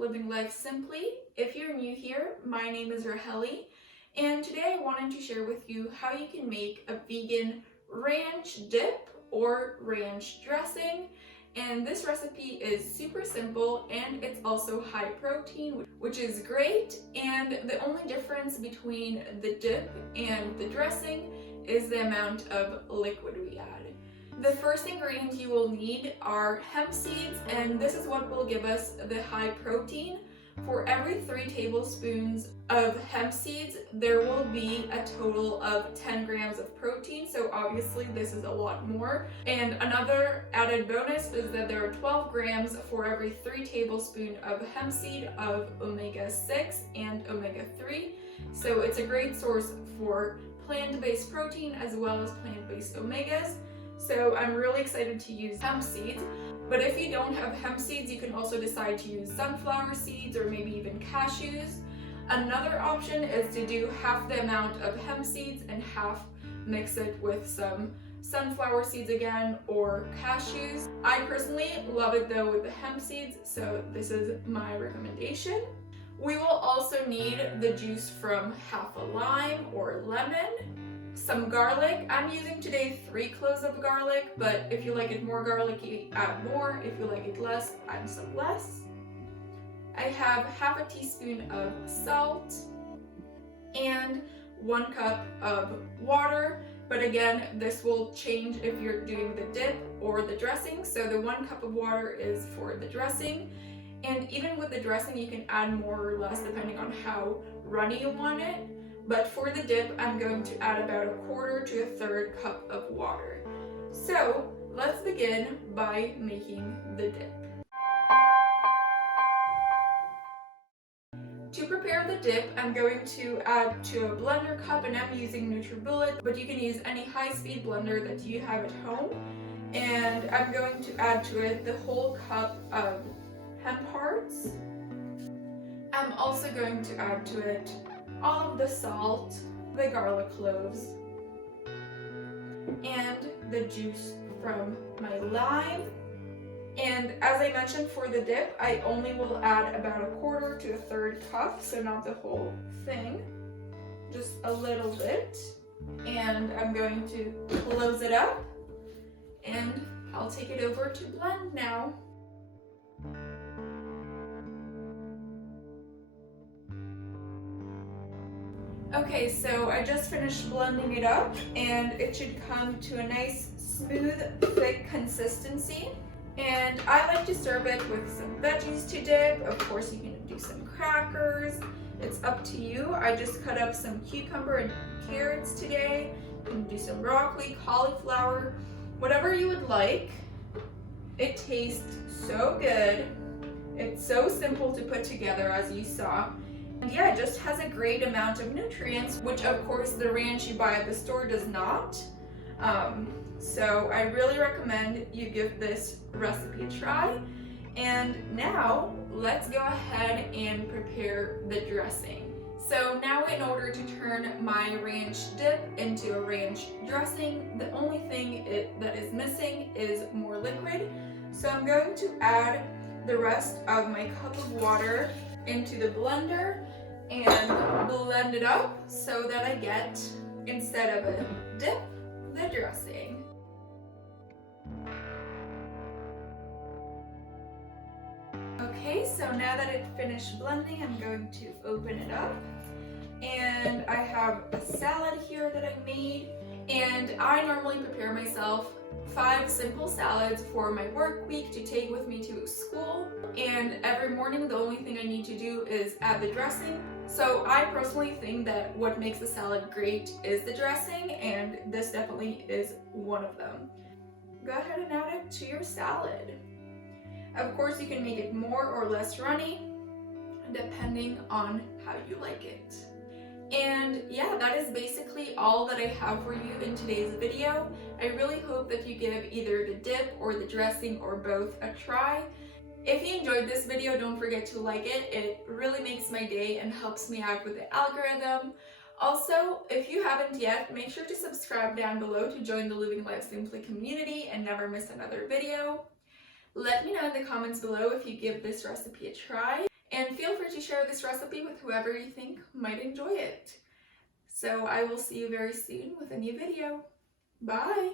Living Life Simply. If you're new here, my name is Raheli, and today I wanted to share with you how you can make a vegan ranch dip or ranch dressing. And this recipe is super simple and it's also high protein, which is great. And the only difference between the dip and the dressing is the amount of liquid we add. The first ingredient you will need are hemp seeds, and this is what will give us the high protein. For every 3 tablespoons of hemp seeds, there will be a total of 10 grams of protein, so obviously this is a lot more. And another added bonus is that there are 12 grams for every 3 tablespoons of hemp seed of omega-6 and omega-3. So it's a great source for plant-based protein as well as plant-based omegas. So I'm really excited to use hemp seeds. But if you don't have hemp seeds, you can also decide to use sunflower seeds or maybe even cashews. Another option is to do half the amount of hemp seeds and half mix it with some sunflower seeds again or cashews. I personally love it though with the hemp seeds, so this is my recommendation. We will also need the juice from half a lime or lemon, some garlic. I'm using today 3 cloves of garlic, but if you like it more garlicky, add more. If you like it less, add some less. I have half a teaspoon of salt and 1 cup of water, but again, this will change if you're doing the dip or the dressing. So the 1 cup of water is for the dressing, and even with the dressing, you can add more or less depending on how runny you want it. But for the dip, I'm going to add about 1/4 to 1/3 cup of water. So let's begin by making the dip. To prepare the dip, I'm going to add to a blender cup, and I'm using NutriBullet, but you can use any high-speed blender that you have at home. And I'm going to add to it the whole cup of Hemp Hearts. I'm also going to add to it all of the salt, the garlic cloves, and the juice from my lime. And as I mentioned, for the dip, I only will add about 1/4 to 1/3 cup, so not the whole thing, just a little bit. And I'm going to close it up, and I'll take it over to blend now. Okay, so I just finished blending it up, and it should come to a nice, smooth, thick consistency. And I like to serve it with some veggies to dip. Of course, you can do some crackers. It's up to you. I just cut up some cucumber and carrots today. You can do some broccoli, cauliflower, whatever you would like. It tastes so good. It's so simple to put together, as you saw. And yeah, it just has a great amount of nutrients, which of course the ranch you buy at the store does not. So I really recommend you give this recipe a try. And now let's go ahead and prepare the dressing. So now in order to turn my ranch dip into a ranch dressing, the only thing that is missing is more liquid. So I'm going to add the rest of my cup of water into the blender and blend it up so that I get, instead of a dip, the dressing. Okay, so now that it's finished blending, I'm going to open it up. And I have a salad here that I made, and I normally prepare myself 5 simple salads for my work week to take with me to school. And every morning the only thing I need to do is add the dressing. So I personally think that what makes the salad great is the dressing, and this definitely is one of them. Go ahead and add it to your salad. Of course, you can make it more or less runny depending on how you like it. And yeah, that is basically all that I have for you in today's video. I really hope that you give either the dip or the dressing or both a try. If you enjoyed this video, don't forget to like it. It really makes my day and helps me out with the algorithm. Also, if you haven't yet, make sure to subscribe down below to join the Living Life Simply community and never miss another video. Let me know in the comments below if you give this recipe a try. And feel free to share this recipe with whoever you think might enjoy it. So I will see you very soon with a new video. Bye!